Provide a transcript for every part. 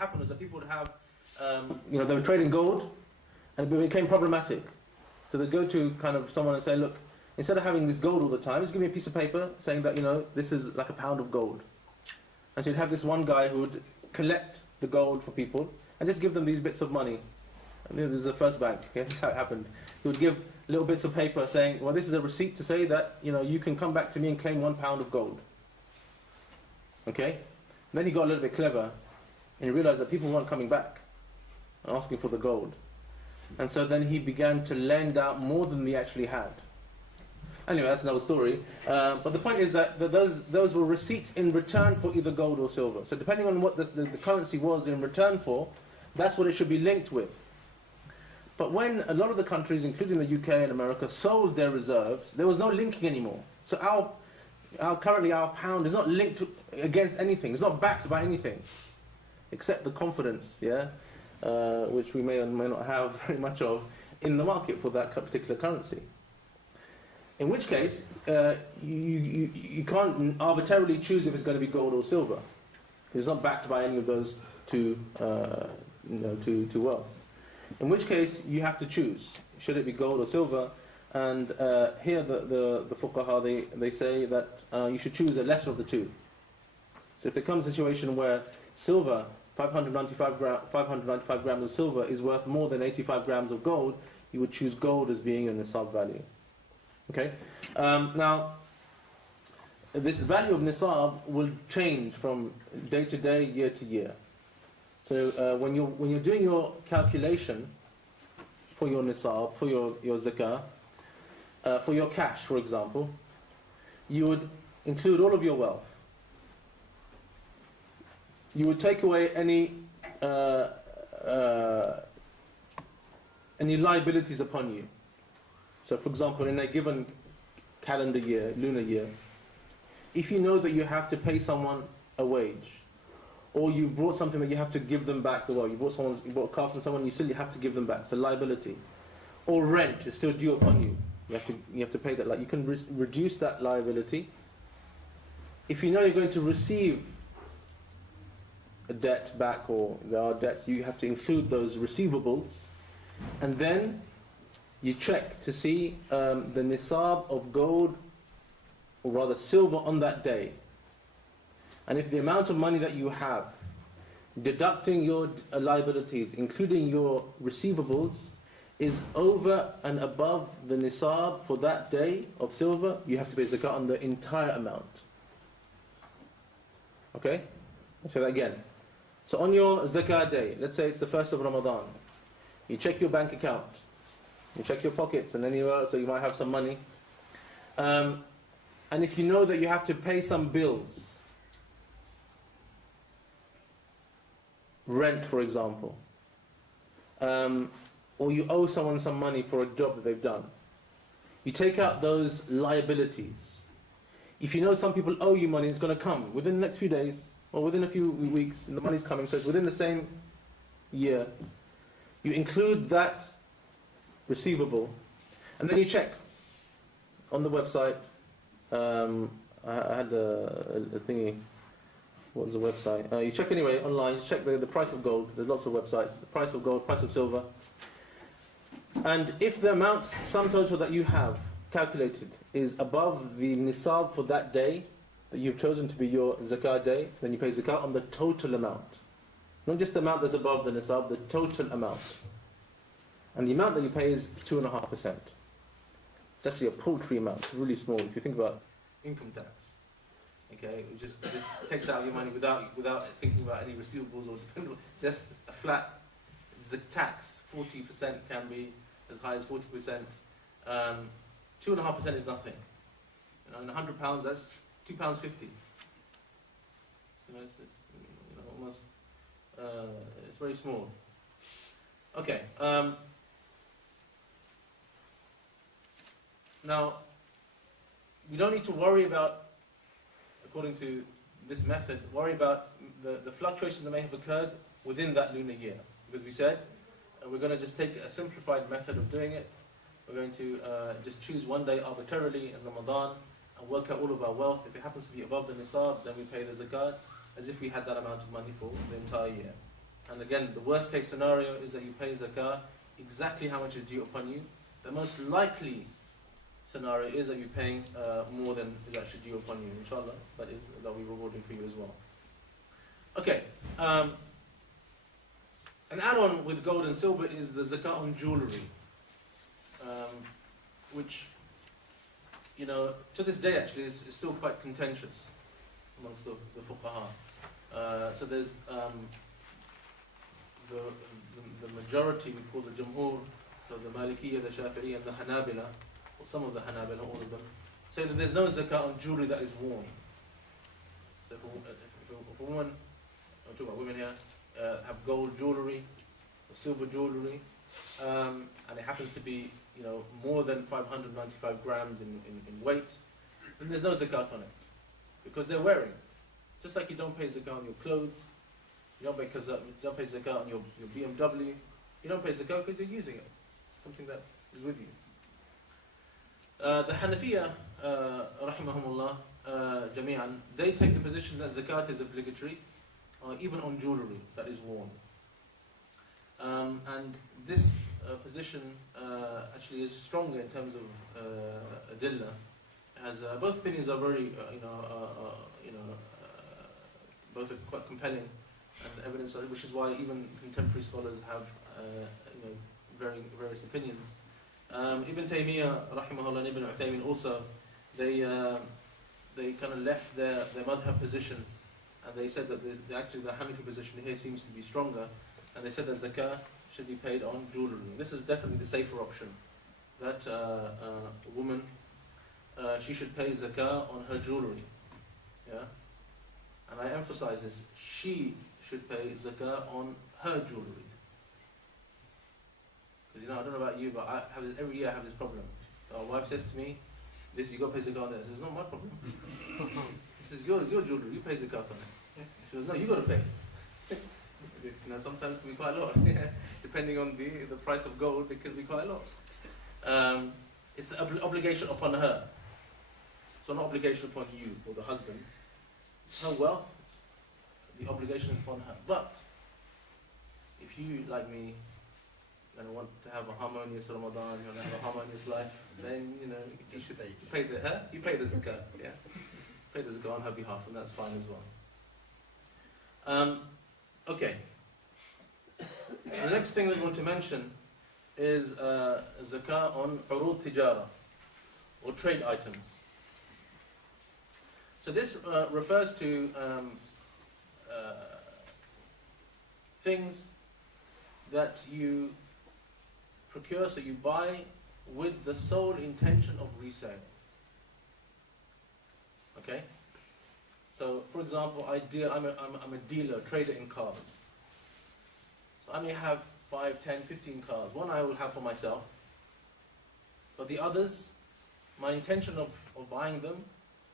happen was that people would have, they were trading gold, and it became problematic. So they'd go to kind of someone and say, look, instead of having this gold all the time, just give me a piece of paper saying that, this is like a pound of gold. And so you'd have this one guy who would collect the gold for people and just give them these bits of money. And this is the first bank. Okay? That's how it happened. He would give little bits of paper saying, well, this is a receipt to say that, you can come back to me and claim 1 pound of gold. Okay? And then he got a little bit clever, and he realized that people weren't coming back and asking for the gold. And so then he began to lend out more than he actually had. Anyway, that's another story. But the point is that those were receipts in return for either gold or silver. So depending on what the currency was in return for, that's what it should be linked with. But when a lot of the countries, including the UK and America, sold their reserves, there was no linking anymore. So currently our pound is not linked against anything. It's not backed by anything, except the confidence, which we may or may not have very much of in the market for that particular currency. In which case, you can't arbitrarily choose if it's going to be gold or silver. It's not backed by any of those two wealth. In which case, you have to choose. Should it be gold or silver? And here the fuqaha, they say that you should choose the lesser of the two. So if there comes a situation where silver, 595 grams of silver is worth more than 85 grams of gold, you would choose gold as being a nisab value. Okay? Now, this value of nisab will change from day to day, year to year. So when you're doing your calculation for your nisab, for your zakah, for your cash, for example, you would include all of your wealth. You would take away any liabilities upon you. So, for example, in a given calendar year, lunar year, if you know that you have to pay someone a wage, or you brought something that you have to give them back, you bought a car from someone, you still have to give them back. It's a liability. Or rent is still due upon you. You have to pay that. You can reduce that liability. If you know you're going to receive a debt back, or there are debts, you have to include those receivables, and then you check to see the nisab of gold, or rather silver, on that day. And if the amount of money that you have, deducting your liabilities, including your receivables, is over and above the nisab for that day of silver, you have to pay zakat on the entire amount. Okay? I'll say that again. So on your zakah day, let's say it's the 1st of Ramadan, you check your bank account, you check your pockets and anywhere else, so you might have some money. And if you know that you have to pay some bills, rent, for example, or you owe someone some money for a job that they've done, you take out those liabilities. If you know some people owe you money, it's going to come within the next few days, or within a few weeks, and the money's coming, so it's within the same year. You include that receivable, and then you check on the website. I had a thingy. What was the website? You check anyway online. You check the price of gold. There's lots of websites. The price of gold, price of silver, and if the amount, sum total that you have calculated is above the nisab for that day that you've chosen to be your zakah day, then you pay zakat on the total amount, not just the amount that's above the nisab, the total amount. And the amount that you pay is 2.5%. It's actually a paltry amount. It's really small if you think about income tax. Okay, it just takes out your money without thinking about any receivables or dependable. Just a flat tax. 40% can be as high as 40%. 2.5% is nothing. In £100, that's £2.50. So it's almost it's very small. Okay. Now, we don't need to worry about, according to this method, worry about the fluctuations that may have occurred within that lunar year. Because we said we're going to just take a simplified method of doing it. We're going to just choose one day arbitrarily in Ramadan and work out all of our wealth. If it happens to be above the nisab, then we pay the zakat as if we had that amount of money for the entire year. And again, the worst case scenario is that you pay zakah exactly how much is due upon you. The most likely scenario is that you're paying more than is actually due upon you. Inshallah, that will be rewarding for you as well. Okay. An add-on with gold and silver is the zakah on jewellery, which, to this day actually is still quite contentious amongst the fuqaha. So there's the majority, we call the Jumhur, so the Malikiyya, the Shafi'iyya, and the Hanabila, or some of the Hanabila, not all of them, say that there's no zakah on jewellery that is worn. So if a woman, I'm talking about women here, have gold jewellery or silver jewellery, and it happens to be more than 595 grams in weight, then there's no zakat on it, because they're wearing it. Just like you don't pay zakat on your clothes, you don't pay zakat on your BMW, you don't pay zakat because you're using it, something that is with you. The Hanafiya, rahimahumullah, jami'an, they take the position that zakat is obligatory, even on jewellery that is worn. And this position actually is stronger in terms of adillah, as both opinions are very, both are quite compelling and evidence, which is why even contemporary scholars have, various opinions. Ibn Taymiyyah, rahimahullah, and Ibn Uthaymin also, they kind of left their madhab position, and they said that actually the Hanafi position here seems to be stronger, and they said that zakah should be paid on jewellery. This is definitely the safer option, that a woman, she should pay zakah on her jewellery. Yeah? And I emphasize this, she should pay zakah on her jewellery. Because I don't know about you, but every year I have this problem. My wife says to me, "This, you got to pay zakat on this." I says, "No, my problem. This is your jewellery, you pay zakat on it." She goes, "No, you got to pay." Sometimes it can be quite a lot. Depending on the price of gold, it can be quite a lot. It's an obligation upon her. So not obligation upon you or the husband. It's her wealth, the obligation is upon her. But if you, like me, want to have a harmonious Ramadan, you want to have a harmonious life, then you should pay the zakah. Yeah, pay the zakah on her behalf, and that's fine as well. Okay. The next thing that we want to mention is zakah on urud tijara, or trade items. So this refers to things that you procure, so you buy with the sole intention of resale. Okay? So, for example, I'm a dealer, trader in cars. So I may have 5, 10, 15 cars. One I will have for myself. But the others, my intention of buying them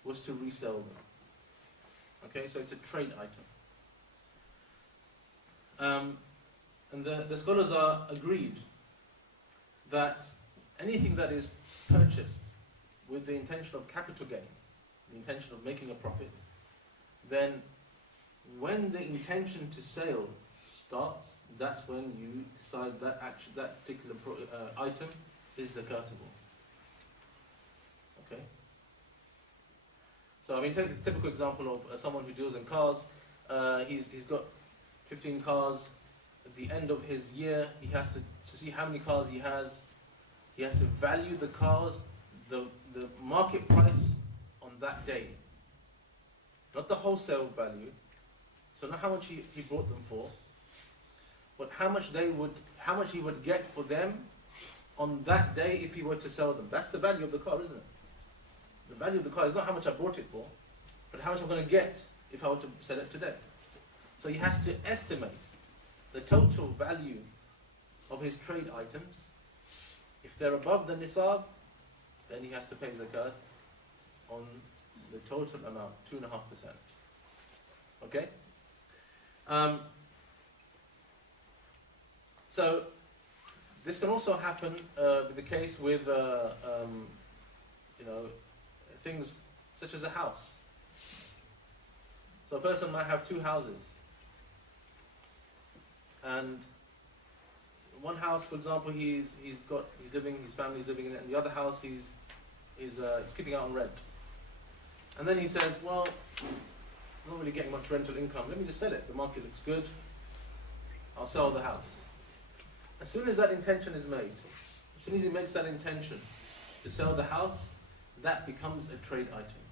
was to resell them. Okay, so it's a trade item. And the scholars are agreed that anything that is purchased with the intention of capital gain, the intention of making a profit, then when the intention to sale starts, that's when you decide that particular item is zakatable. Okay? So take the typical example of someone who deals in cars. He's got 15 cars. At the end of his year, he has to see how many cars he has. He has to value the cars, the market price on that day. Not the wholesale value. So not how much he bought them for, but how much he would get for them on that day if he were to sell them. That's the value of the car, isn't it? The value of the car is not how much I bought it for, but how much I'm going to get if I were to sell it today. So he has to estimate the total value of his trade items. If they're above the nisab, then he has to pay zakat on the total amount, 2.5%. Okay? So this can also happen with the case with things such as a house. So a person might have 2 houses. and one house, for example, his family's living in it, and the other house he's keeping out on rent. And then he says, well, I'm not really getting much rental income. Let me just sell it. The market looks good. I'll sell the house. As soon as that intention is made, as soon as he makes that intention to sell the house, that becomes a trade item.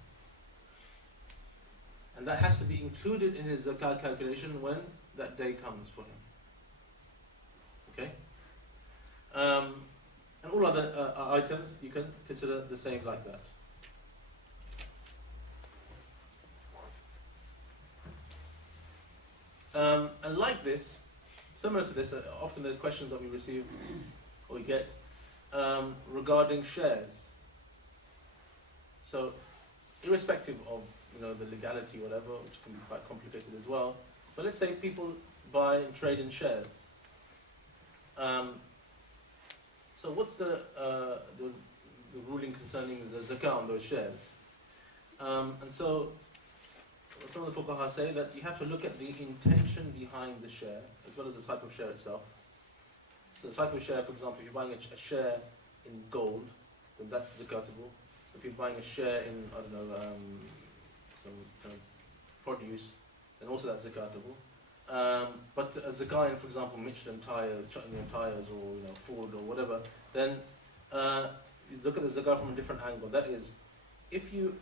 And that has to be included in his zakah calculation when that day comes for him. Okay? And all other items, you can consider the same like that. And like this, similar to this, often there's questions that we receive or we get regarding shares. So, irrespective of the legality, whatever, which can be quite complicated as well. But let's say people buy and trade in shares. So what's the ruling concerning the zakah on those shares? And so some of the fuqaha say that you have to look at the intention behind the share as well as the type of share itself. So the type of share, for example, if you're buying a share in gold, then that's zakatable. If you're buying a share in, I don't know, some kind of produce, then also that's zakatable. But a zakah in, for example, Michelin tires or Ford or whatever, then you look at the zakah from a different angle. That is, if you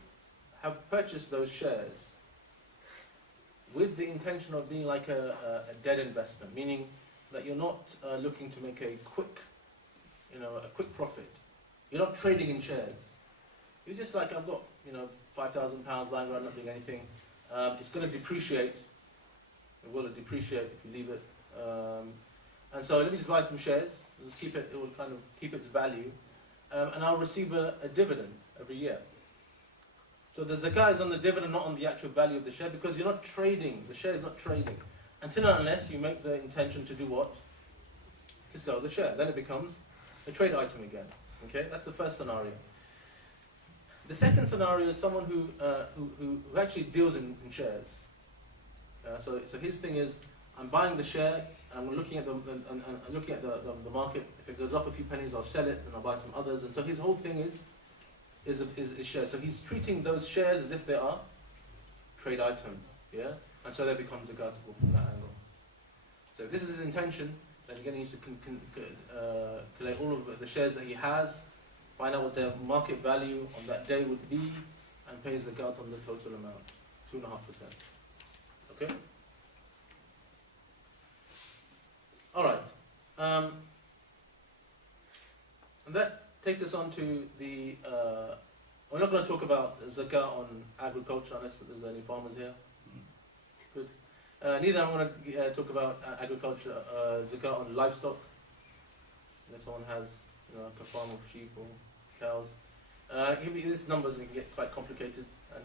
have purchased those shares with the intention of being like a dead investment, meaning that you're not looking to make a quick profit. You're not trading in shares. You're just like, I've got £5,000 lying around not doing anything. It's going to depreciate. It will depreciate if you leave it. And so let me just buy some shares. Just keep it. It will kind of keep its value, and I'll receive a dividend every year. So the zakah is on the dividend, not on the actual value of the share, because you're not trading. The share is not trading until and unless you make the intention to do what? To sell the share. Then it becomes a trade item again. Okay, that's the first scenario. The second scenario is someone who actually deals in shares. So his thing is, I'm buying the share, and I'm looking at the market. If it goes up a few pennies, I'll sell it, and I'll buy some others. And so his whole thing is shares. So he's treating those shares as if they are trade items, yeah. And so they become zakatable from that angle. So if this is his intention, then again he needs to collect all of the shares that he has, find out what their market value on that day would be, and pay zakat on the total amount, 2.5%. Okay? Alright. And that takes us on to the... we're not going to talk about zakah on agriculture unless there's any farmers here. Good. Neither I'm going to talk about agriculture, zakah on livestock. Unless someone has like a farm of sheep or cows. These numbers can get quite complicated, and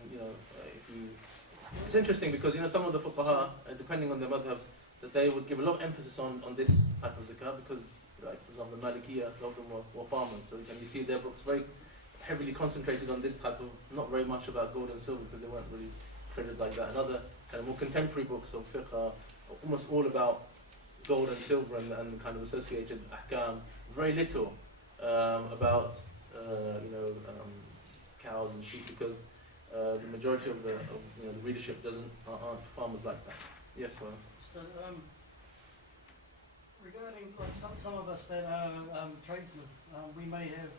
it's interesting because some of the fuqaha, depending on their madhab, that they would give a lot of emphasis on this type of zakah because, like for example, the Malikiyya, a lot of them were farmers. So you see their books very heavily concentrated on this type of, not very much about gold and silver because they weren't really traders like that. And other kind of more contemporary books of fiqh are almost all about gold and silver and kind of associated ahkam. Very little about cows and sheep because the majority of the readership aren't farmers like that. Yes, well. So, regarding some of us that are tradesmen, we may have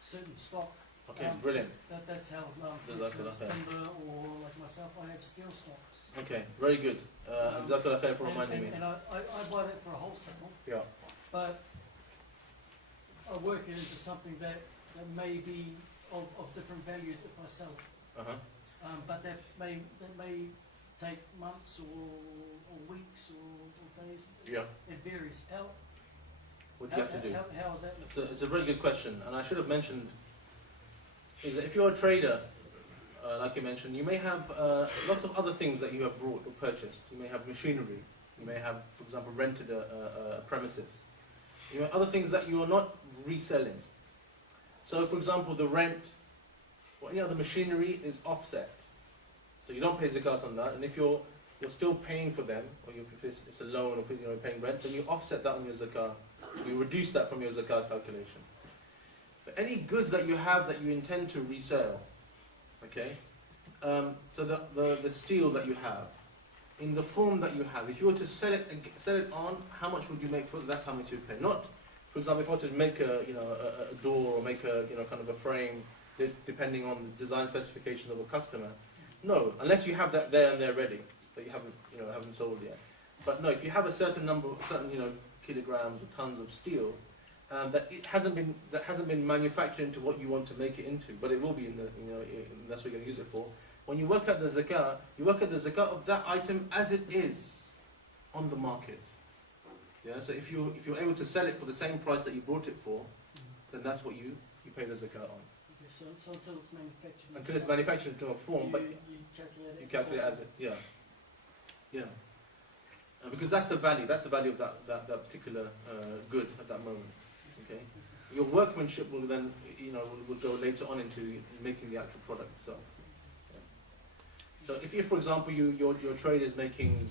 certain stock. Okay, brilliant. That's how timber, or like myself, I have steel stocks. Okay, very good. And Jazakallah khair for reminding me. And I buy that for a wholesale. Yeah. But I work it into something that may be of different values if I sell it. But that may take months or weeks or days. Yeah. It varies. What do you have to do? How is that? It's a very good question, and I should have mentioned is that if you're a trader, like you mentioned, you may have lots of other things that you have brought or purchased. You may have machinery. You may have, for example, rented a premises. You have other things that you are not reselling. So, for example, the rent or any other machinery is offset. So you don't pay zakat on that. And if you're you're still paying for them, or if it's a loan, or if you're paying rent, then you offset that on your zakah. You reduce that from your zakah calculation. But any goods that you have that you intend to resell, okay, so the steel that you have, in the form that you have, if you were to sell it on, how much would you make for it? That's how much you pay. Not, for example, if I were to make a door, or make a kind of a frame, depending on the design specifications of a customer. No, unless you have that there and there ready, that you haven't sold yet. But no, if you have a certain number, kilograms or tons of steel, that hasn't been manufactured into what you want to make it into, but it will be in the that's what you're going to use it for. When you work out the zakah, you work out the zakah of that item as it is on the market. Yeah. So if you're able to sell it for the same price that you bought it for, then that's what you pay the zakah on. Okay, so until it's manufactured. Until it's manufactured into a form, but you calculate it. You calculate it as it, yeah. Because that's the value. That's the value of that particular good at that moment. Okay. Your workmanship will then, will go later on into making the actual product itself. Yeah. So if for example, your trade is making,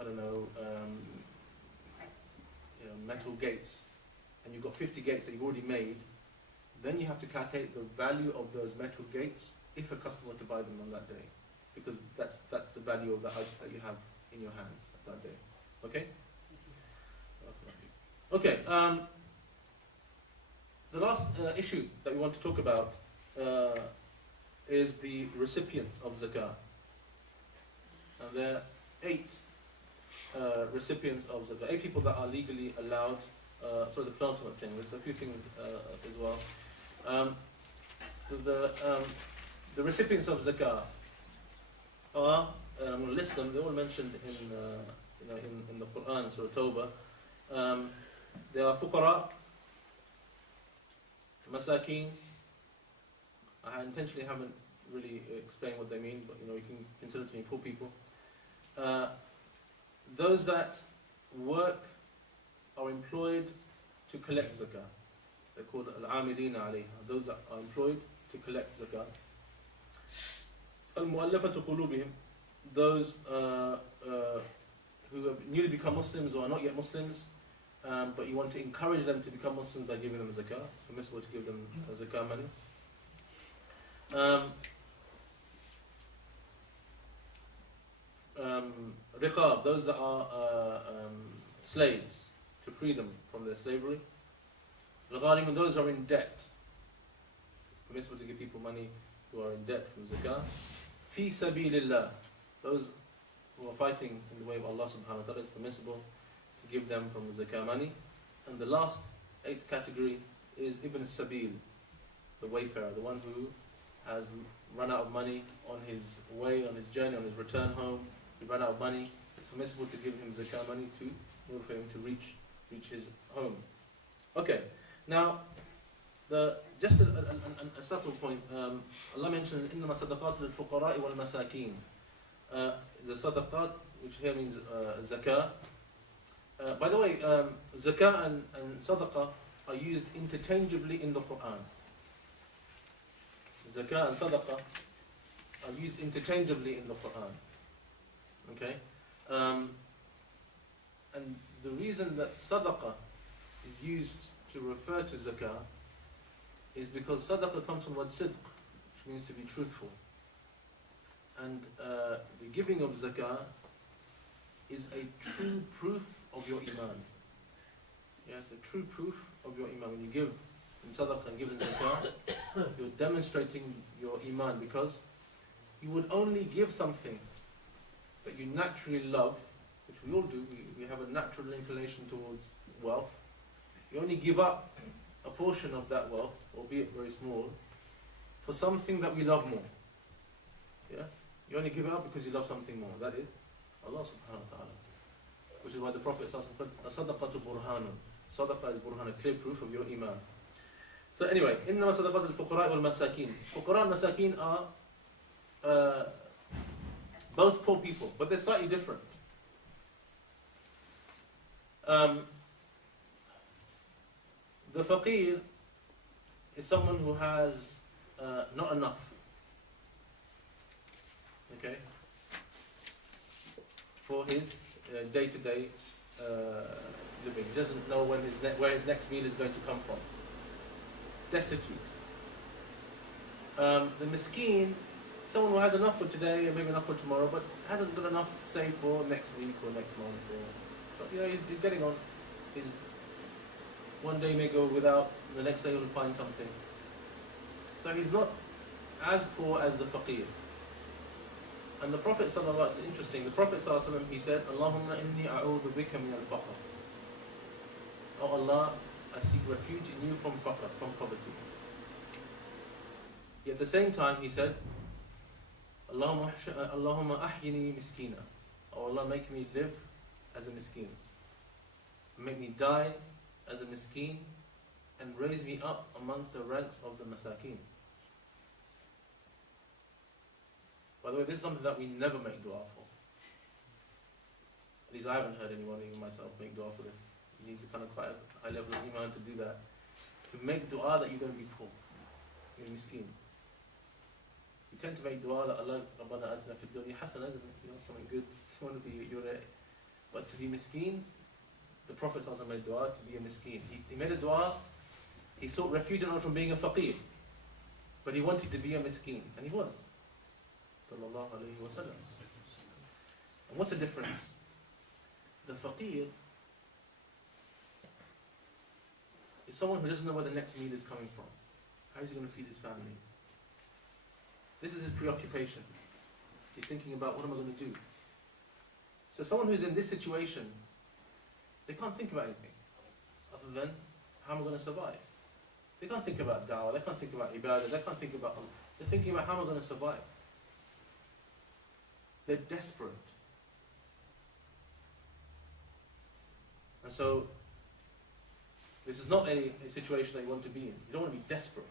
I don't know, metal gates, and you've got 50 gates that you've already made, then you have to calculate the value of those metal gates if a customer were to buy them on that day, because that's the value of the item that you have in your hands at that day. Okay? Okay. The last issue that we want to talk about is the recipients of zakah. And there are 8 recipients of zakah, 8 people that are legally allowed. The penultimate thing. There's a few things as well. The recipients of zakah are, I'm going to list them. They're all mentioned in the Quran, Surah Tawbah. They are fuqara, masakin. I intentionally haven't really explained what they mean, but you can consider to me poor people. Those that work are employed to collect zakah. They're called al-amilina alayha. Those that are employed to collect zakah. Al-mu'allafatu qulubihim. Those who have newly become Muslims or are not yet Muslims, but you want to encourage them to become Muslims by giving them zakah. It's permissible to give them zakah money. Riqab, those that are slaves, to free them from their slavery. Regarding those who are in debt, permissible to give people money who are in debt from zakah. Fi sabilillah, those who are fighting in the way of Allah subhanahu wa ta'ala, it's permissible to give them from the zakah money. And the last 8th category is Ibn Sabil, the wayfarer, the one who has run out of money on his way, on his journey, on his return home. He ran out of money. It's permissible to give him zakah money in order for him to reach his home. Okay, now just a subtle point. Allah mentions إنما صدقات للفقراء والمساكين. The sadaqat, which here means zakah. By the way, zakah and sadaqah are used interchangeably in the Quran. Zakah and sadaqah are used interchangeably in the Quran. Okay? And the reason that sadaqah is used to refer to zakah is because sadaqah comes from the word sidq, which means to be truthful. And the giving of zakah is a true proof of your iman. Yeah, it's a true proof of your iman. When you give in sadaqah and give in zakah, you're demonstrating your iman, because you would only give something that you naturally love, which we all do. We have a natural inclination towards wealth. You only give up a portion of that wealth, albeit very small, for something that we love more. Yeah? You only give it up because you love something more. That is Allah subhanahu wa ta'ala. Which is why the Prophet said, "Sadaqatu burhanun." Sadaqah is burhan, a clear proof of your iman. So anyway, إنما صدقات الفقراء والمساكين. Fuqara and masakin are both poor people, but they're slightly different. The faqir is someone who has not enough. Okay? for his day-to-day living. He doesn't know when where his next meal is going to come from. Destitute. The miskeen, someone who has enough for today and maybe enough for tomorrow, but hasn't got enough saved for next week or next month. But he's getting on. One day may go without, the next day he'll find something. So he's not as poor as the faqir. And the Prophet sallallahu alaihi wasallam, interesting, the Prophet sallallahu alaihi wasallam, he said, Allahumma inni a'udhu bika min al-faqr. Oh Allah, I seek refuge in you from faqr, from poverty. Yet at the same time he said, Allahumma ahyini miskina. Oh Allah, make me live as a miskeen. Make me die as a miskeen and raise me up amongst the ranks of the masakin. By the way, this is something that we never make dua for. At least I haven't heard anyone, even myself, make dua for this. It needs a kind of quite a high level of iman to do that. To make dua that you're going to be poor. You're miskeen. You tend to make dua that Allah Rabbana atina fid dunya hasana, isn't it? Something good. You want to be, but to be miskeen, the Prophet ﷺ made dua to be a miskeen. He made a dua, he sought refuge from being a faqir. But he wanted to be a miskeen. And he was. Sallallahu alayhi wa sallam. And what's the difference? The faqir is someone who doesn't know where the next meal is coming from. How is he going to feed his family? This is his preoccupation. He's thinking about, what am I going to do? So someone who's in this situation, they can't think about anything other than, how am I going to survive? They can't think about da'wah, they can't think about ibadah, they can't think about Allah. They're thinking about, how am I going to survive? They're desperate. And so, this is not a situation that you want to be in. You don't want to be desperate,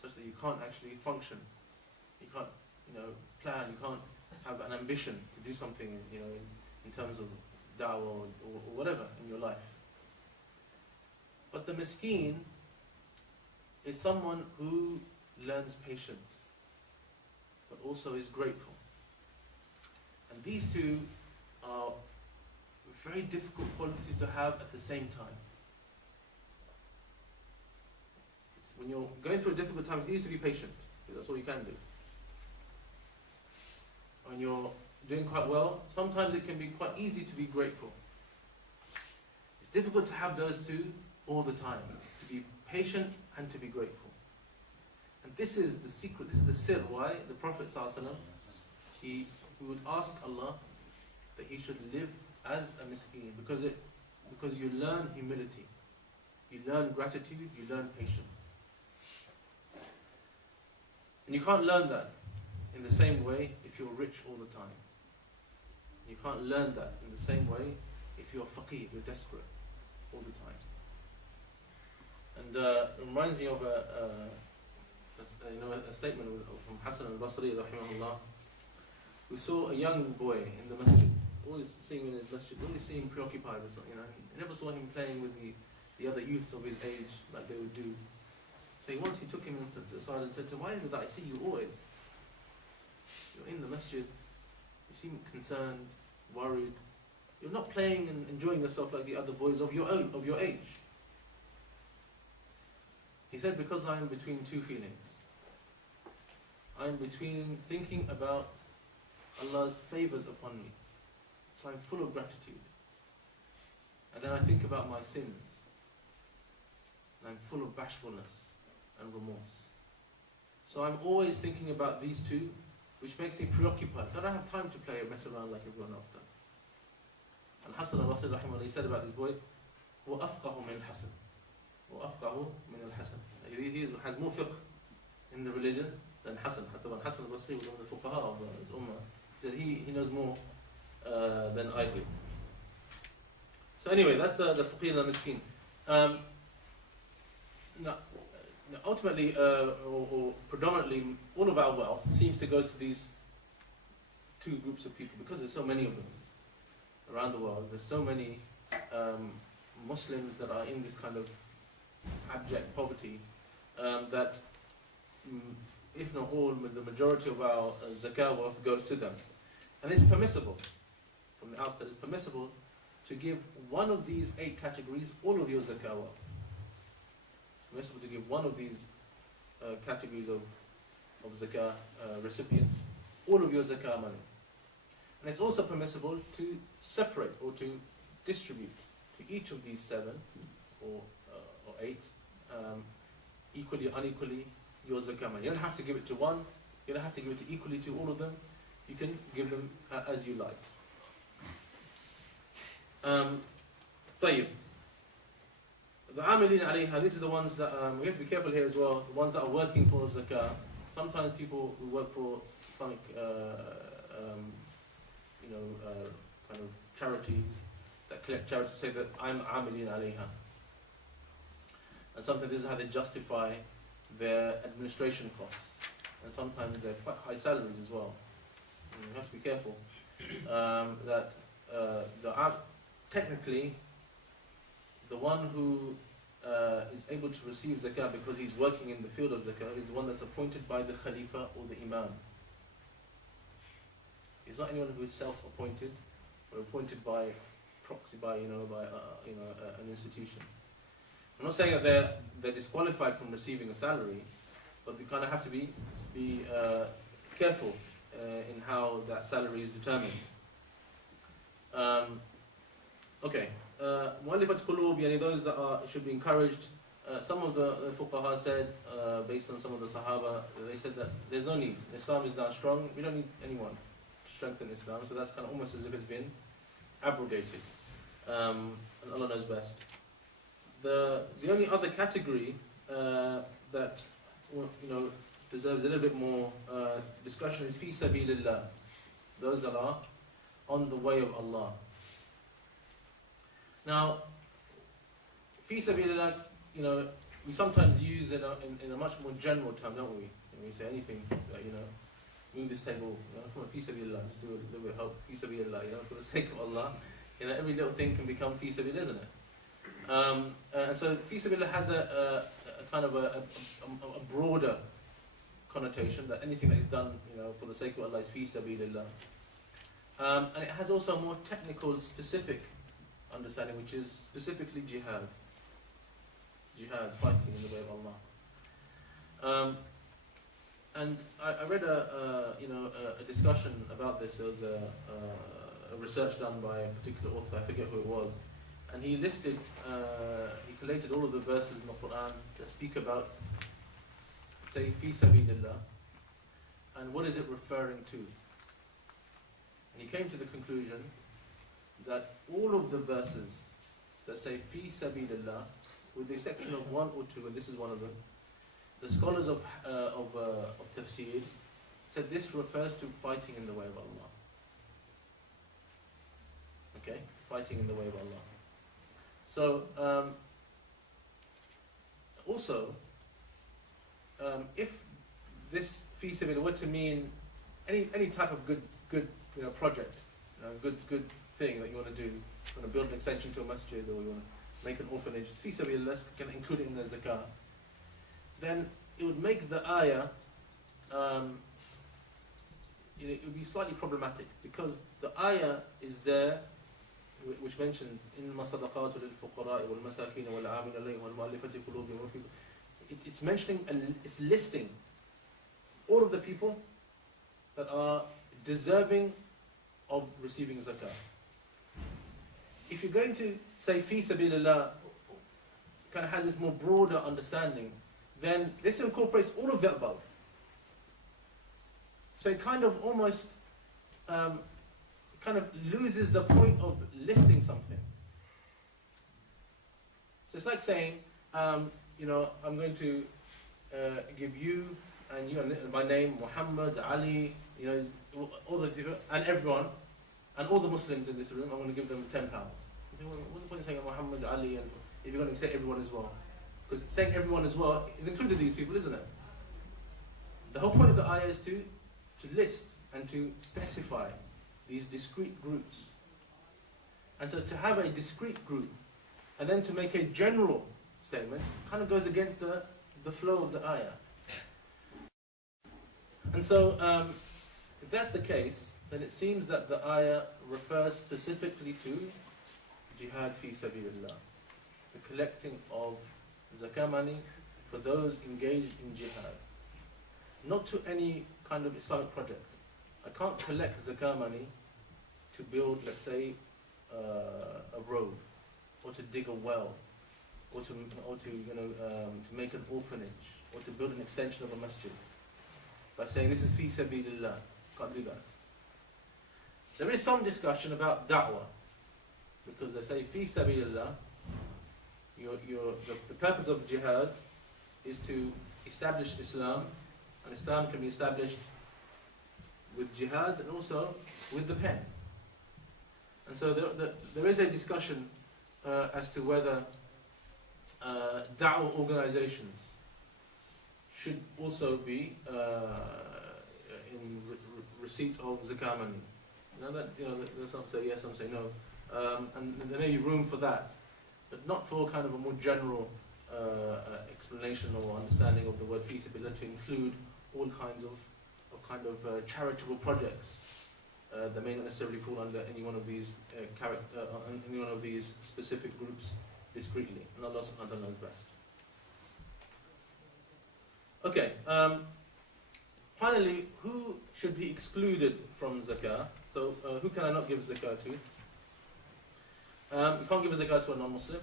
such that you can't actually function. You can't, plan, you can't have an ambition to do something, in terms of da'wah or whatever in your life. But the miskeen is someone who learns patience, but also is grateful. And these two are very difficult qualities to have at the same time. When you're going through a difficult time, it's easy to be patient, because that's all you can do. When you're doing quite well, sometimes it can be quite easy to be grateful. It's difficult to have those two all the time, to be patient and to be grateful. And this is the secret, this is the sir why the Prophet ﷺ, he would ask Allah that he should live as a miskeen, because you learn humility, you learn gratitude, you learn patience. And you can't learn that in the same way if you're rich all the time. You can't learn that in the same way if you're faqir, you're desperate all the time. And it reminds me of a statement from Hassan al-Basri, rahimahullah, who saw a young boy in the masjid, always seeing him in his masjid, always seeing him preoccupied with something. He never saw him playing with the other youths of his age like they would do. So once he took him to the side and said to him, why is it that I see you always? You're in the masjid, you seem concerned, worried. You're not playing and enjoying yourself like the other boys of your age. He said, because I'm between two feelings. I'm between thinking about Allah's favors upon me. So I'm full of gratitude. And then I think about my sins. And I'm full of bashfulness and remorse. So I'm always thinking about these two, which makes me preoccupied. So I don't have time to play and mess around like everyone else does. And Hassan al-Basri rahimahullah, he said about this boy, وَأَفْقَهُ مِنْ الْحَسَنِ وَأَفْقَهُ مِنْ الْحَسَنِ. He had more fiqh in the religion than Hassan. When Hassan al-Basri was one of the fuqaha of his ummah, he said he knows more than I do. So anyway, that's the faqir and the miskeen. Ultimately, or predominantly, all of our wealth seems to go to these two groups of people, because there's so many of them around the world. There's so many Muslims that are in this kind of abject poverty that, if not all, the majority of our zakah wealth goes to them. And it's permissible. from the outset, it's permissible to give one of these 8 categories all of your zakah wealth. Permissible to give one of these categories of zakah recipients all of your zakah money. And it's also permissible to separate or to distribute to each of these 7 or 8 equally or unequally your zakah money. You don't have to give it to one, you don't have to give it to equally to all of them. You can give them as you like. طيب. The amilin alayha, these are the ones that, we have to be careful here as well, the ones that are working for zakah. Sometimes people who work for Islamic, kind of charities, that collect charities, say that I'm amilin alayha. And sometimes this is how they justify their administration costs. And sometimes they're quite high salaries as well. And you have to be careful that technically, the one who is able to receive zakah because he's working in the field of zakah is the one that's appointed by the Khalifa or the Imam. It's not anyone who is self-appointed or appointed by proxy, by an institution. I'm not saying that they're disqualified from receiving a salary, but they kind of have to be careful in how that salary is determined. Okay. Mu'allifat qulub, yani those that should be encouraged. Some of the fuqaha said, based on some of the Sahaba, they said that there's no need. Islam is now strong. We don't need anyone to strengthen Islam. So that's kind of almost as if it's been abrogated. And Allah knows best. The only other category that deserves a little bit more discussion is fi sabilillah. Those that are on the way of Allah. Now, fi sabilillah, we sometimes use it in a much more general term, don't we? When we say anything, move this table, come on, fi sabilillah, just do a little bit of help, fi sabilillah, for the sake of Allah. Every little thing can become fi sabilillah, isn't it? And so fi sabilillah has a kind of a broader connotation, that anything that is done, for the sake of Allah is fi sabilillah. And it has also a more technical, specific understanding, which is specifically jihad. Jihad, fighting in the way of Allah. And I read a discussion about this. There was a research done by a particular author, I forget who it was, and he listed, he collated all of the verses in the Quran that speak about, say, fi sabilillah, and what is it referring to. And he came to the conclusion that all of the verses that say fi sabilillah, with the exception of 1 or 2, and this is one of them, the scholars of tafsir said this refers to fighting in the way of Allah. Okay, fighting in the way of Allah. So also, if this fi sabilillah were to mean any type of good project, good thing that you want to do, you want to build an extension to a masjid, or you want to make an orphanage, fi sabilillah, can include it in the zakah, then it would make the ayah, it would be slightly problematic, because the ayah is there, which mentions إِنَّمَا الصَّدَقَاتُ لِلْفُقَرَاءِ وَالْمَسَاكِينِ وَالْعَامِلِينَ عَلَيْهِمْ وَالْمُؤَلِّفَةِ قُلُوبُهُمْ. It's mentioning, it's listing all of the people that are deserving of receiving zakah. If you're going to say fi sabilillah, kind of has this more broader understanding, then this incorporates all of the above. So it kind of almost loses the point of listing something. So it's like saying, I'm going to give you and you and my name, Muhammad, Ali, all the people, and everyone, and all the Muslims in this room, I'm going to give them £10. What's the point of saying Muhammad, Ali, and if you're going to say everyone as well? Because saying everyone as well is included these people, isn't it? The whole point of the ayah is to list and to specify these discrete groups. And so to have a discrete group and then to make a general statement kind of goes against the flow of the ayah. And so if that's the case, then it seems that the ayah refers specifically to jihad fi sabilillah, the collecting of zakah money for those engaged in jihad, not to any kind of Islamic project. I can't collect zakah money to build, let's say, a road, or to dig a well, or to to make an orphanage, or to build an extension of a masjid. By saying this is fi sabilillah, can't do that. There is some discussion about da'wah, because they say fi sabilillah, the purpose of jihad is to establish Islam, and Islam can be established with jihad and also with the pen. And so there is a discussion as to whether da'wah organizations should also be in receipt of zakah money. Some say yes, some say no. And there may be room for that, but not for kind of a more general explanation or understanding of the word fi sabilillah, to include all kinds of charitable projects that may not necessarily fall under any one of these any one of these specific groups discreetly. And Allah subhanahu wa ta'ala knows best. Okay. Finally, who should be excluded from zakah? So, who can I not give zakah to? You can't give a zakah to a non-Muslim.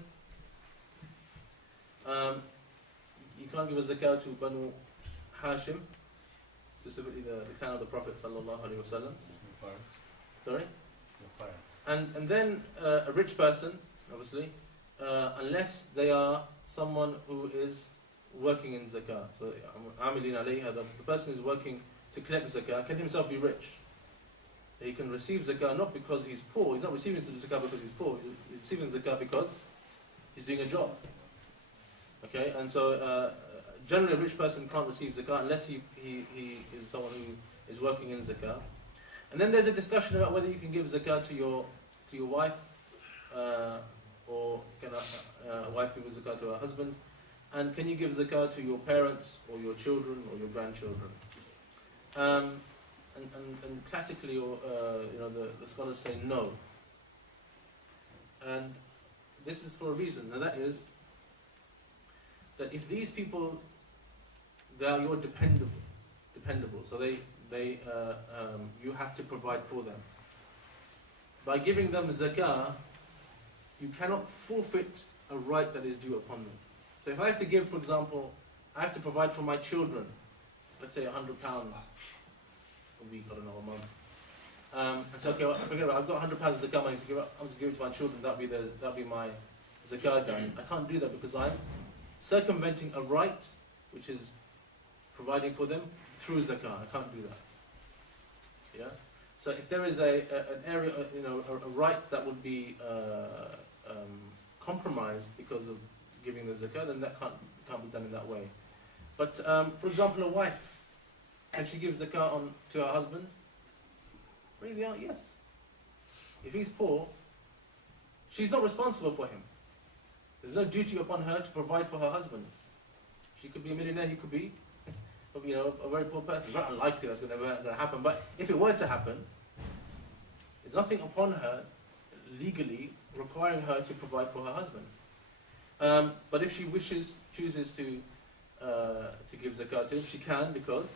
You can't give a zakah to Banu Hashim, specifically the clan of the Prophet sallallahu alaihi wasallam. Sorry? And then a rich person, obviously, unless they are someone who is working in zakah. So, amilin alayha, the person who's working to collect zakah can himself be rich. He can receive zakah not because he's poor. He's not receiving zakah because he's poor. He's receiving zakah because he's doing a job. Okay, and so generally a rich person can't receive zakah unless he is someone who is working in zakah. And then there's a discussion about whether you can give zakah to your wife, or can a wife give zakah to her husband, and can you give zakah to your parents or your children or your grandchildren? And classically, the scholars say no. And this is for a reason, and that is that if these people, they are your dependable, so you have to provide for them. By giving them zakah, you cannot forfeit a right that is due upon them. So if I have to give, for example, I have to provide for my children, let's say £100 a week, I don't know, a month. And so, okay, well, forget about it. I've got £100 of zakah money to give. I'm just giving it to my children. That'll be my zakah done. I can't do that because I'm circumventing a right which is providing for them through zakah. I can't do that. Yeah. So if there is an area, a right that would be compromised because of giving the zakah, then that can't be done in that way. But for example, a wife, can she give zakah to her husband? Really, yes. If he's poor, she's not responsible for him. There's no duty upon her to provide for her husband. She could be a millionaire, he could be, a very poor person. It's not unlikely that's going to happen, but if it were to happen, there's nothing upon her legally requiring her to provide for her husband. But if she chooses to give zakah to him, she can, because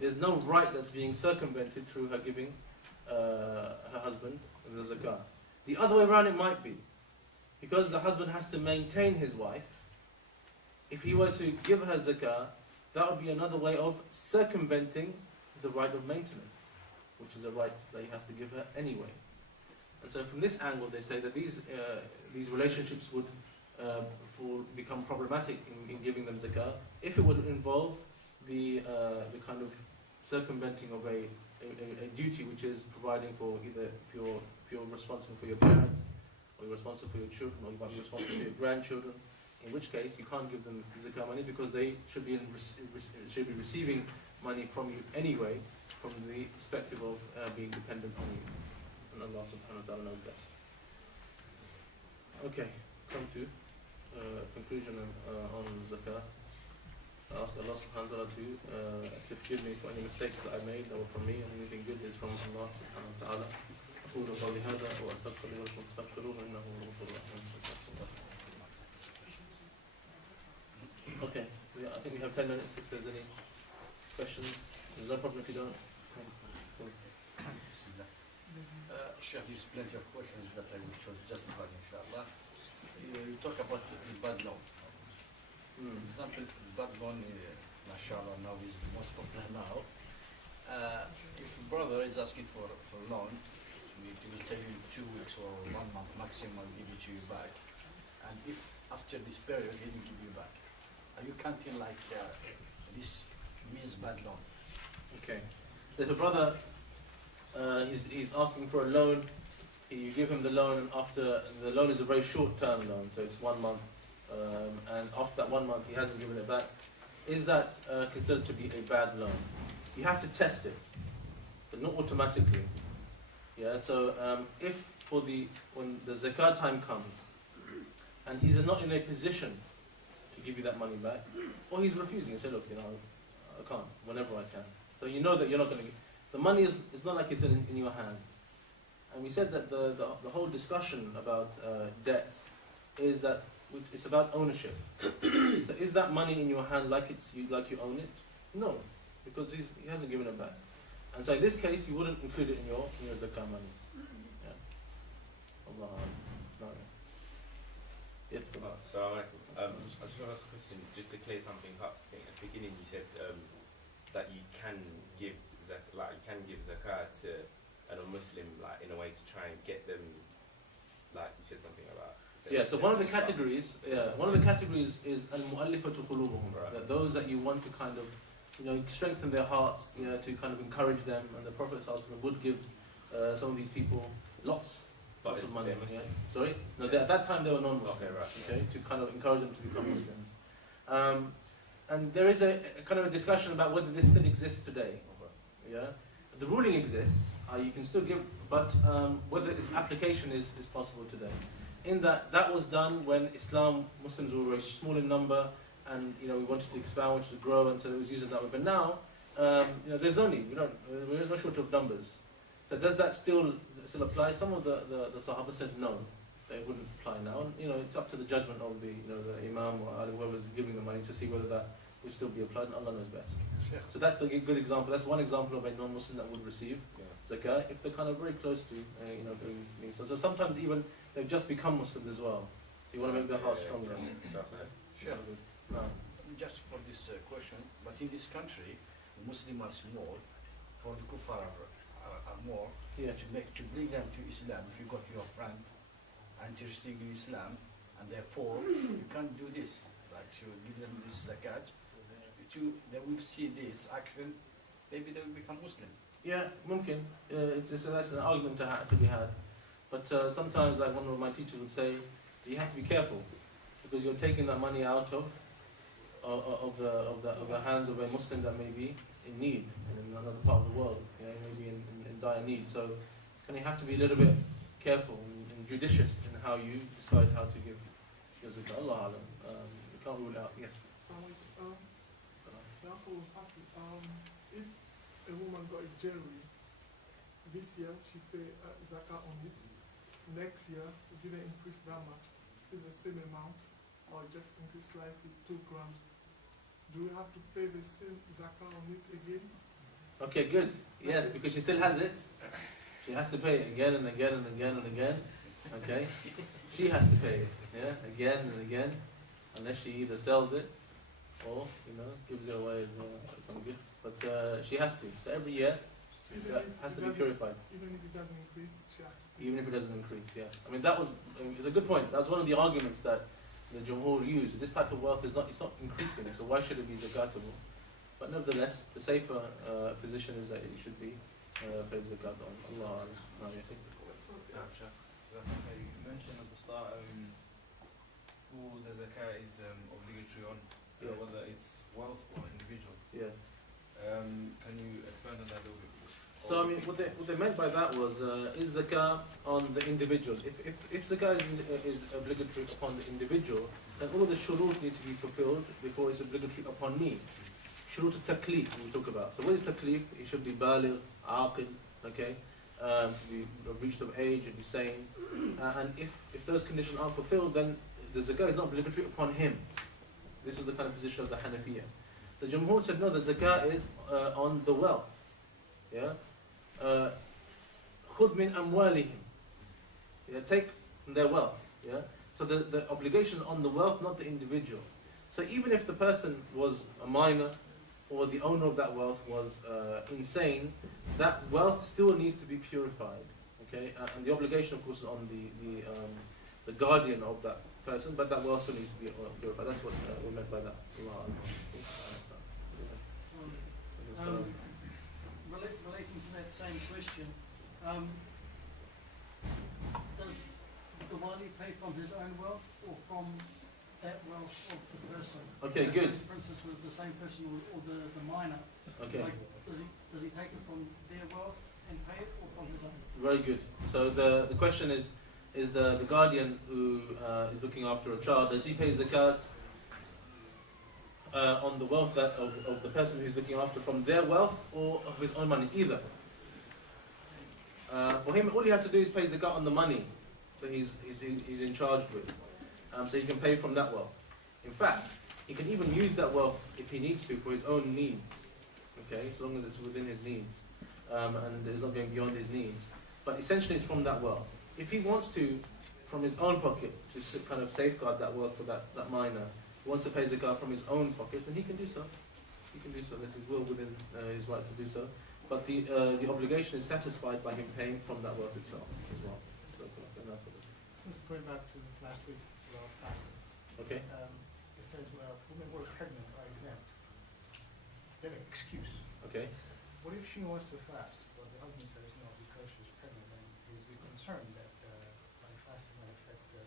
there's no right that's being circumvented through her giving her husband the zakah. The other way around it might be, because the husband has to maintain his wife, if he were to give her zakah, that would be another way of circumventing the right of maintenance, which is a right that he has to give her anyway. And so from this angle, they say that these relationships would become problematic in giving them zakah if it would involve the kind of circumventing of a duty which is providing for either if you're responsible for your parents, or you're responsible for your children, or you might be responsible for your grandchildren, in which case you can't give them zakah money because they should be receiving money from you anyway, from the perspective of being dependent on you. And Allah subhanahu wa ta'ala knows best. Okay, come to conclusion on zakah. I ask Allah subhanahu wa ta'ala to forgive me for any mistakes that I made that were from me, and anything good is from Allah subhanahu wa ta'ala. أقول قولي هذا وأستغفر الله ولكم فاستغفروه إنه هو الغفور الرحيم. Okay, I think we have 10 minutes if there's any questions. There's no problem if you don't. Sheikh, you explained your questions that I was justified, inshallah. You talk about the bad loan. For example, bad loan, mashallah, now is the most popular now. If a brother is asking for loan, he will tell you 2 weeks or 1 month maximum, I'll give it to you back. And if after this period he didn't give you back, are you counting like this means bad loan? Okay. So if a brother he's asking for a loan, you give him the loan, and after the loan is a very short-term loan, so it's 1 month, and after that 1 month he hasn't given it back. Is that considered to be a bad loan? You have to test it, so not automatically. Yeah. So if when the zakat time comes, and he's not in a position to give you that money back, or he's refusing and say, look, I can't, whenever I can. So you know that you're not going to. The money is not like it's in your hand. And we said that the whole discussion about debts is that it's about ownership. So is that money in your hand like you own it? No, because he hasn't given it back. And so in this case, you wouldn't include it in your zakah money. Yeah. Allah. No. Yes. So I just want to ask a question, just to clear something up. I think at the beginning you said that you can give zakah to a Muslim, like in a way to try and get them, like you said something about. Yeah. So one of the categories is al-mu'allifatu qulubuhum. That those that you want to kind of, strengthen their hearts, to kind of encourage them, and the Prophet ﷺ would give some of these people lots of money. Yeah? Sorry? No, at that time they were non-Muslims. Okay, right. Okay, to kind of encourage them to become Muslims. And there is a kind of a discussion about whether this still exists today. Yeah, the ruling exists. You can still give, but whether its application is possible today. In that was done when Muslims were very small in number, and we wanted to expand, wanted to grow, and so it was used that way. But now, there's no need. There's no shortage of numbers. So does that still apply? Some of the Sahaba said no, they wouldn't apply now. And it's up to the judgment of the Imam or whoever's giving the money to see whether that would still be applied. And Allah knows best. Sure. So that's the good example. That's one example of a non-Muslim that would receive zakah if they're kind of very close to being so. So sometimes even they've just become Muslims as well. So you want to make their heart stronger. Sure. No. Just for this question, but in this country, the Muslims are small, for the kuffar are more. Yeah. To bring them to Islam, if you got your friend interested in Islam and they're poor, you can't do this. Like to give them this zakat, they will see this action, maybe they will become Muslim. Yeah, mumkin. That's an argument to be had. But sometimes, like one of my teachers would say, you have to be careful because you're taking that money out of the hands of a Muslim that may be in need in another part of the world. Maybe in dire need. So you have to be a little bit careful and judicious in how you decide how to give your zakah. Allah alam. You can't rule it out. Yes. Therefore, was asking, if a woman got a jewelry this year, she paid zakah on it. Next year, it didn't increase that much, still the same amount, or just increase slightly 2 grams. Do we have to pay the same zakah on it again? Okay, good. Yes, because she still has it. She has to pay it again and again and again and again. Okay, she has to pay it. Yeah, again and again, unless she either sells it or gives it away as some gift. But she has to. So every year that has to be purified. Even if it doesn't increase, she has to pay. Even if it doesn't increase, yes. I mean it's a good point. That was one of the arguments that the Jumhur used. This type of wealth it's not increasing. So why should it be zakatable? But nevertheless, the safer position is that it should be paid zakat on. Allah. You mentioned at the start who the zakah is obligatory on, whether it's wealth or individual. Yes. Can you expand on that a little bit? So I mean, what they meant by that was is zakah on the individual. If zakah is obligatory upon the individual, then all of the shurut need to be fulfilled before it's obligatory upon me. Shurut al-taklif we talk about. So what is taklif? It should be baligh, aqil, okay? to be reached of age and be sane. And if those conditions aren't fulfilled, then the zakah is not obligatory upon him. This was the kind of position of the Hanafiya. The Jumhur said no, the zakah is on the wealth. Yeah, khud min amwalihim. Yeah, take their wealth. Yeah, so the obligation on the wealth, not the individual. So even if the person was a minor, or the owner of that wealth was insane, that wealth still needs to be purified. Okay, and the obligation, of course, is on the guardian of that person, but that wealth still needs to be purified. That's what we meant by that. So, relating to that same question, does the wali pay from his own wealth or from that wealth of the person? Okay, good. For instance, the same person or the minor. Okay. Like, does he take it from their wealth and pay it, or from his own? Very good. So the question is the guardian who is looking after a child, does he pay zakat on the wealth of the person who's looking after from their wealth or of his own money? Either. For him, all he has to do is pay zakat on the money that he's in charge with. So he can pay from that wealth. In fact, he can even use that wealth if he needs to for his own needs. Okay, so long as it's within his needs and it's not going beyond his needs. But essentially, it's from that wealth. If he wants to, from his own pocket, to kind of safeguard that wealth for that minor, he wants to pay zakat from his own pocket, then he can do so. He can do so. That's his will within his right to do so. But the obligation is satisfied by him paying from that wealth itself as well. Since going back to last week about fasting, Okay. it says women who are pregnant are exempt. They have an excuse. Okay. What if she wants to fast, but the husband says no because she's pregnant, and he's concerned that by fasting might affect the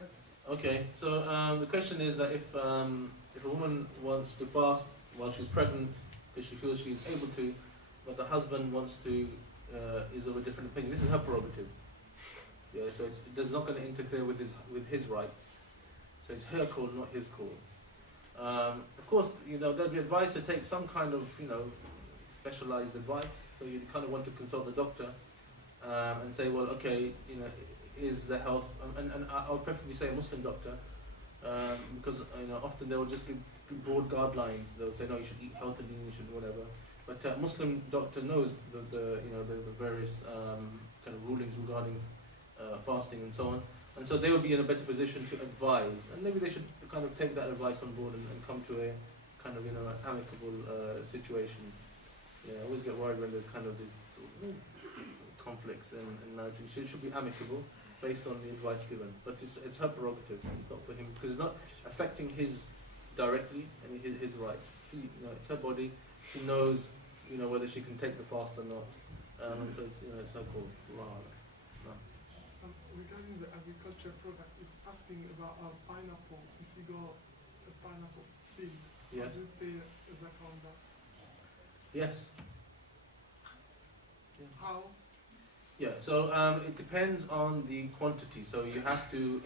pregnancy? Okay. So the question is that if a woman wants to fast while she's pregnant because she feels she's able to, but the husband wants to, is of a different opinion. This is her prerogative. Yeah, so it's not going to interfere with his rights. So it's her call, not his call. Of course, there'll be advice to take some kind of, specialized advice. So you kind of want to consult the doctor and say, well, okay, is the health, and I'll preferably say a Muslim doctor, because often they will just give broad guidelines. They'll say, no, you should eat healthily, you should whatever. But a Muslim doctor knows the various kind of rulings regarding fasting and so on, and so they will be in a better position to advise, and maybe they should kind of take that advice on board and come to a kind of amicable situation. I always get worried when there's kind of these sort of conflicts in marriage. It should be amicable based on the advice given, but it's her prerogative. It's not for him because it's not affecting his directly. I mean his right. It's her body. She knows whether she can take the fast or not, and so it's her call. Regarding the agriculture product, it's asking about pineapple. If you got a pineapple field, Yes. do you pay a zakah on that? Yes. Yeah. How? Yeah. So it depends on the quantity. So you have to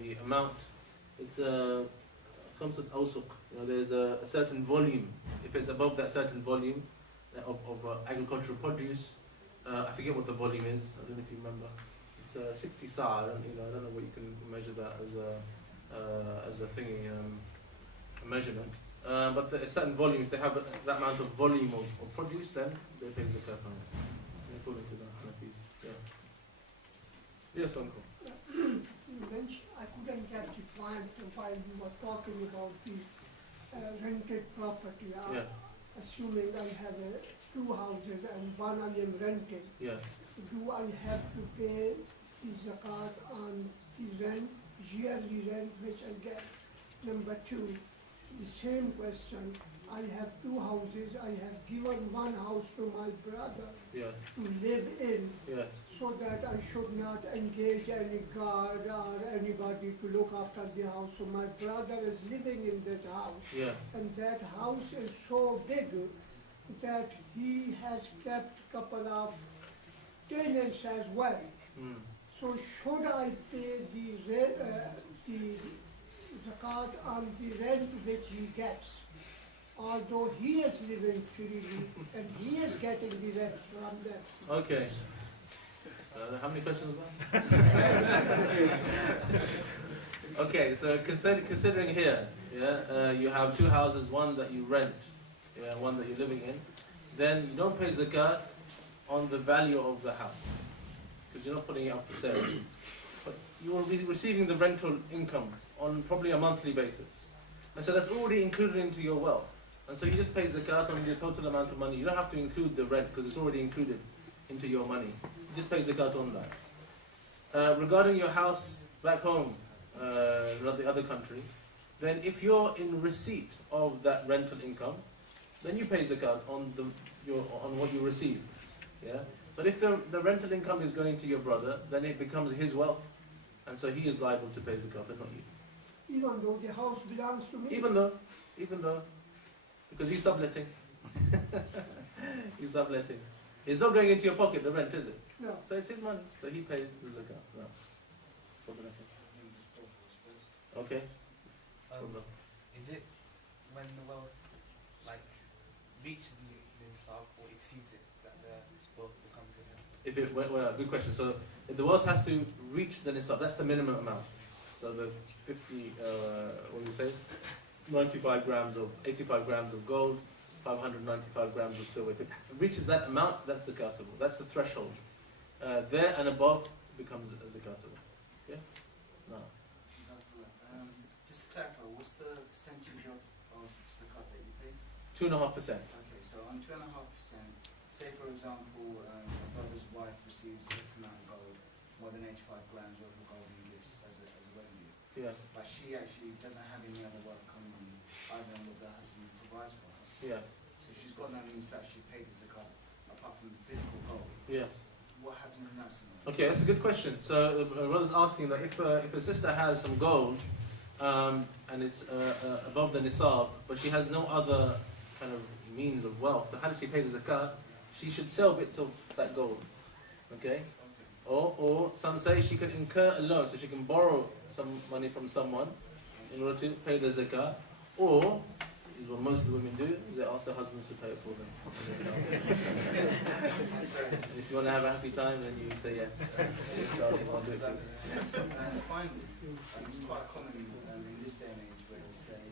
the amount. It's khamsat awsuq. There's a certain volume. If it's above that certain volume of agricultural produce, I forget what the volume is. I don't know if you remember. It's 60 sa'. I don't know what you can measure that as a thingy, a measurement. But a certain volume, if they have that amount of volume of produce, then they pay zakat on it. According to that Hanafi. Yeah. Yes, uncle. You mentioned, I couldn't get the point while you were talking about the rented property. Yes. Assuming I have 2 houses and one I am renting. Yes. Do I have to pay the zakat on the rent, yearly rent which I get? Number 2, the same question. I have 2 houses. I have given one house to my brother Yes. to live in, Yes. so that I should not engage any guard or anybody to look after the house. So my brother is living in that house, Yes. and that house is so big that he has kept couple of tenants as well. Mm. So should I pay the zakat on the rent which he gets, although he is living freely and he is getting the rent from them. Okay. How many questions was that? Okay, so considering here, you have two houses, one that you rent, one that you're living in, then you don't pay zakat on the value of the house, because you're not putting it up for sale. But you will be receiving the rental income on probably a monthly basis. And so that's already included into your wealth. And so you just pay zakat on the total amount of money. You don't have to include the rent because it's already included into your money. You just pay zakat on that. Regarding your house back home, not the other country, then if you're in receipt of that rental income, then you pay zakat on what you receive. Yeah? But if the rental income is going to your brother, then it becomes his wealth. And so he is liable to pay zakat, and not you. Even though the house belongs to me? Even though, because he's subletting. He's subletting. It's not going into your pocket, the rent, is it? No. So it's his money, so he pays the zakat. No. Okay. Is it when the wealth reaches the nisab or exceeds it that the wealth becomes investment? Well, good question. So if the wealth has to reach the nisab, that's the minimum amount. So the 85 grams of gold, 595 grams of silver. If it reaches that amount, that's zakatable. That's the threshold. There and above becomes zakatable. Yeah? No. Just to clarify, what's the percentage of zakat that you pay? 2.5%. Okay, so on 2.5%, say for example, a brother's wife receives X amount of gold, more than 85 grams worth of gold and gives as a revenue. Yes. But she actually doesn't have any other wealth coming in other than what the husband provides for her. Yes. So she's got no means to actually pay the zakat apart from the physical gold. Yes. What happens in that scenario? Okay, that's a good question. So the brother's asking that if a sister has some gold and it's above the nisab, but she has no other kind of means of wealth, so how does she pay the zakat? She should sell bits of that gold. Okay? Or some say she could incur a loan, so she can borrow some money from someone in order to pay the zakat, or is what most of the women do, is they ask their husbands to pay it for them. If you want to have a happy time, then you say yes. I'll do it for you. And finally, it's quite common in this day and age where you say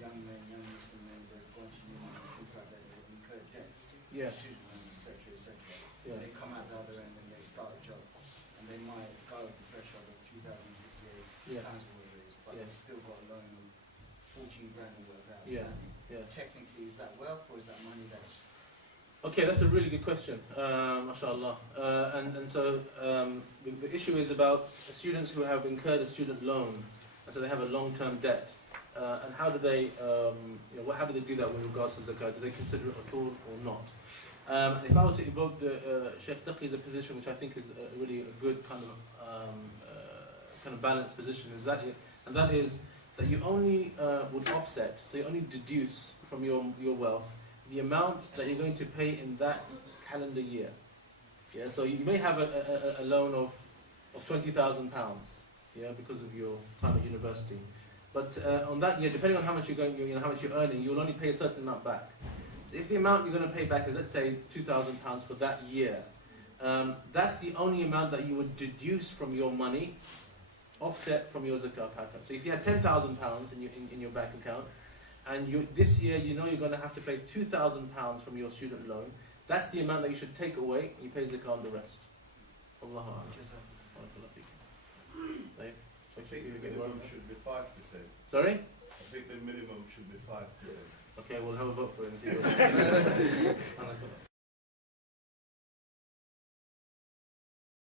young men, young Muslim men, they've gone to uni and things like that, they've incurred debts, Yes. student loans, etc., etc. Yes. They come out the other end and they start a job, and they might go over the threshold of 2,058 Yes. pounds or whatever it is, but Yes. they've still got a loan of 14 grand or whatever Yes. outstanding. Yes. Technically, is that wealth or is that money that's... Okay, that's a really good question, mashallah. And so the issue is about students who have incurred a student loan, and so they have a long-term debt. And how do they, how do they do that with regards to zakat? Do they consider it at all or not? And if I were to evoke the Shaykh Taqiy's position, which I think is really a good kind of balanced position, is that that you only would offset, so you only deduce from your wealth the amount that you're going to pay in that calendar year. Yeah, so you may have a loan of £20,000, yeah, because of your time at university. But on that year, depending on how much how much you're earning, you'll only pay a certain amount back. So if the amount you're going to pay back is, let's say, £2,000 for that year, that's the only amount that you would deduce from your money, offset from your zakat account. So if you had £10,000 in your bank account, and this year you're going to have to pay £2,000 from your student loan, that's the amount that you should take away. You pay zakat on the rest. Allahu Akbar. I think the minimum should be 5%. Sorry? I think the minimum should be 5%. Okay, we'll have a vote for it and see what